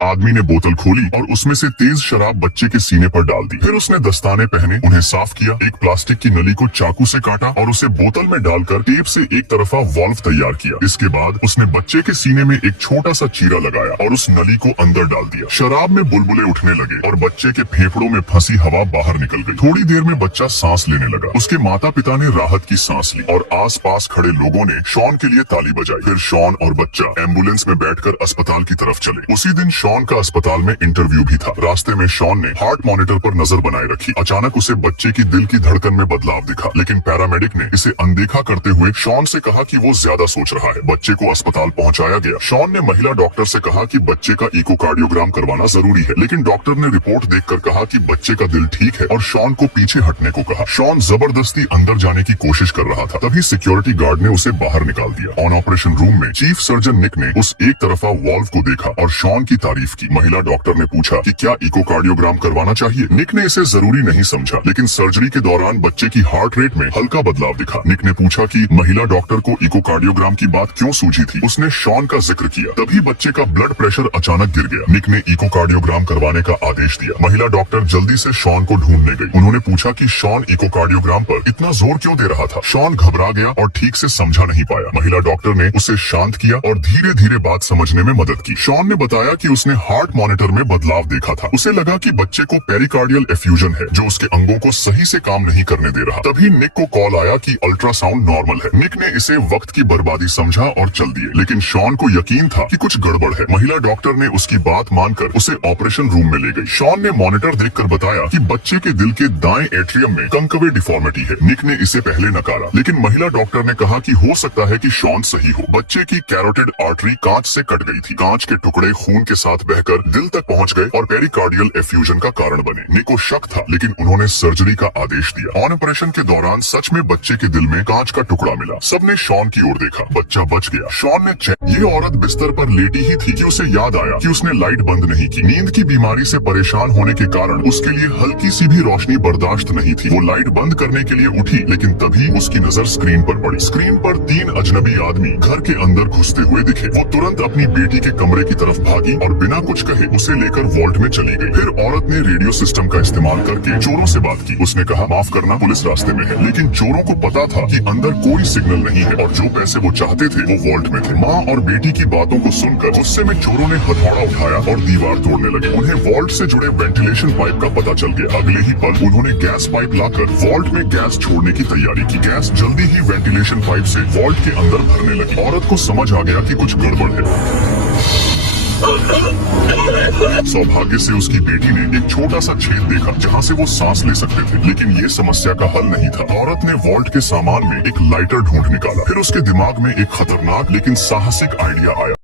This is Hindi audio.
आदमी ने बोतल खोली और उसमें से तेज शराब बच्चे के सीने पर डाल दी। फिर उसने दस्ताने पहने, उन्हें साफ किया, एक प्लास्टिक की नली को चाकू से काटा और उसे बोतल में डालकर टेप से एक तरफा वाल्व तैयार किया। इसके बाद उसने बच्चे के सीने में एक छोटा सा चीरा लगाया और उस नली को अंदर डाल दिया। शराब में बुलबुले उठने लगे और बच्चे के फेफड़ों में फंसी हवा बाहर निकल गई। थोड़ी देर में बच्चा सांस लेने लगा। उसके माता पिता ने राहत की सांस ली और आस पास खड़े लोगों ने शॉन के लिए ताली बजाई। फिर शॉन और बच्चा एम्बुलेंस में बैठकर अस्पताल की तरफ चले। उसी दिन शॉन का अस्पताल में इंटरव्यू भी था। रास्ते में शॉन ने हार्ट मॉनिटर पर नजर बनाए रखी। अचानक उसे बच्चे की दिल की धड़कन में बदलाव दिखा, लेकिन पैरामेडिक ने इसे अनदेखा करते हुए शॉन से कहा कि वो ज्यादा सोच रहा है। बच्चे को अस्पताल पहुंचाया गया। शॉन ने महिला डॉक्टर से कहा कि बच्चे का इकोकार्डियोग्राम करवाना जरूरी है, लेकिन डॉक्टर ने रिपोर्ट देखकर कहा कि बच्चे का दिल ठीक है और शॉन को पीछे हटने को कहा। शॉन जबरदस्ती अंदर जाने की कोशिश कर रहा था, तभी सिक्योरिटी गार्ड ने उसे बाहर निकाल दिया। ऑन ऑपरेशन रूम में चीफ सर्जन निक ने उस एक तरफा वाल्व को देखा और शॉन की तारीफ की। महिला डॉक्टर ने पूछा कि क्या इकोकार्डियोग्राम करवाना चाहिए। निक ने इसे जरूरी नहीं समझा, लेकिन सर्जरी के दौरान बच्चे की हार्ट रेट में हल्का बदलाव दिखा। निक ने पूछा कि महिला डॉक्टर को इकोकार्डियोग्राम की बात क्यों सूझी थी। उसने शॉन का जिक्र किया, तभी बच्चे का ब्लड प्रेशर अचानक गिर गया। निक ने इकोकार्डियोग्राम करवाने का आदेश दिया। महिला डॉक्टर जल्दी से शॉन को ढूंढने गई। उन्होंने पूछा कि शॉन इकोकार्डियोग्राम पर इतना जोर क्यों दे रहा था। शॉन घबरा गया और ठीक से समझा नहीं पाया। महिला डॉक्टर ने उसे शांत किया और धीरे धीरे बात समझने में मदद की। शॉन ने बताया कि उसने हार्ट मॉनिटर में बदलाव देखा था। उसे लगा कि बच्चे को पेरिकार्डियल एफ्यूजन है, जो उसके अंगों को सही से काम नहीं करने दे रहा। तभी निक को कॉल आया कि अल्ट्रासाउंड नॉर्मल है। निक ने इसे वक्त की बर्बादी समझा और चल दिए, लेकिन शॉन को यकीन था कि कुछ गड़बड़ है। महिला डॉक्टर ने उसकी बात मानकर उसे ऑपरेशन रूम में ले गई। शॉन ने मॉनिटर देखकर बताया कि बच्चे के दिल के दाएं एट्रियम में कंकवे डिफॉर्मिटी है। निक ने इसे पहले नकारा, लेकिन महिला डॉक्टर ने कहा कि हो सकता है कि शॉन सही हो। बच्चे की कैरोटिड आर्टरी कांच से कट गई थी। कांच के टुकड़े खून के साथ बहकर दिल तक पहुंच गए और पेरिकार्डियल एफ्यूजन का कारण बने। निक को शक था, लेकिन उन्होंने सर्जरी का आदेश दिया। ऑन ऑपरेशन के दौरान सच में बच्चे के दिल में कांच का टुकड़ा मिला। सबने शॉन की ओर देखा। बच्चा बच गया। शॉन ने ये औरत बिस्तर पर लेटी ही थी कि उसे याद आया कि उसने लाइट बंद नहीं की। नींद की बीमारी से परेशान होने के कारण उसके लिए हल्की सी भी रोशनी बर्दाश्त नहीं थी। वो लाइट बंद करने के लिए उठी, लेकिन तभी उसकी नजर स्क्रीन पर पड़ी। स्क्रीन पर 3 अजनबी आदमी घर के अंदर घुसते हुए दिखे। वो तुरंत अपनी बेटी के कमरे की तरफ भागी और बिना कुछ कहे उसे लेकर वॉल्ट में चली गई। फिर औरत ने रेडियो सिस्टम का इस्तेमाल करके चोरों से बात की। उसने कहा, माफ करना, पुलिस रास्ते में है। लेकिन चोरों को पता था कि अंदर कोई सिग्नल नहीं है और जो पैसे वो चाहते थे वो वॉल्ट में थे। माँ और बेटी की बातों को सुनकर गुस्से में चोरों ने हथौड़ा उठाया और दीवार तोड़ने लगे। उन्हें वॉल्ट से जुड़े वेंटिलेशन पाइप का पता चल गया। अगले ही पल उन्होंने गैस पाइप लाकर वॉल्ट में गैस छोड़ने की तैयारी की। गैस जल्दी ही वेंटिलेशन पाइप से वॉल्ट के अंदर भरने लगी। औरत को समझ आ गया कि कुछ गड़बड़ है। सौभाग्य से उसकी बेटी ने एक छोटा सा छेद देखा जहां से वो सांस ले सकते थे, लेकिन ये समस्या का हल नहीं था। औरत ने वॉल्ट के सामान में एक लाइटर ढूंढ निकाला। फिर उसके दिमाग में एक खतरनाक लेकिन साहसिक आइडिया आया।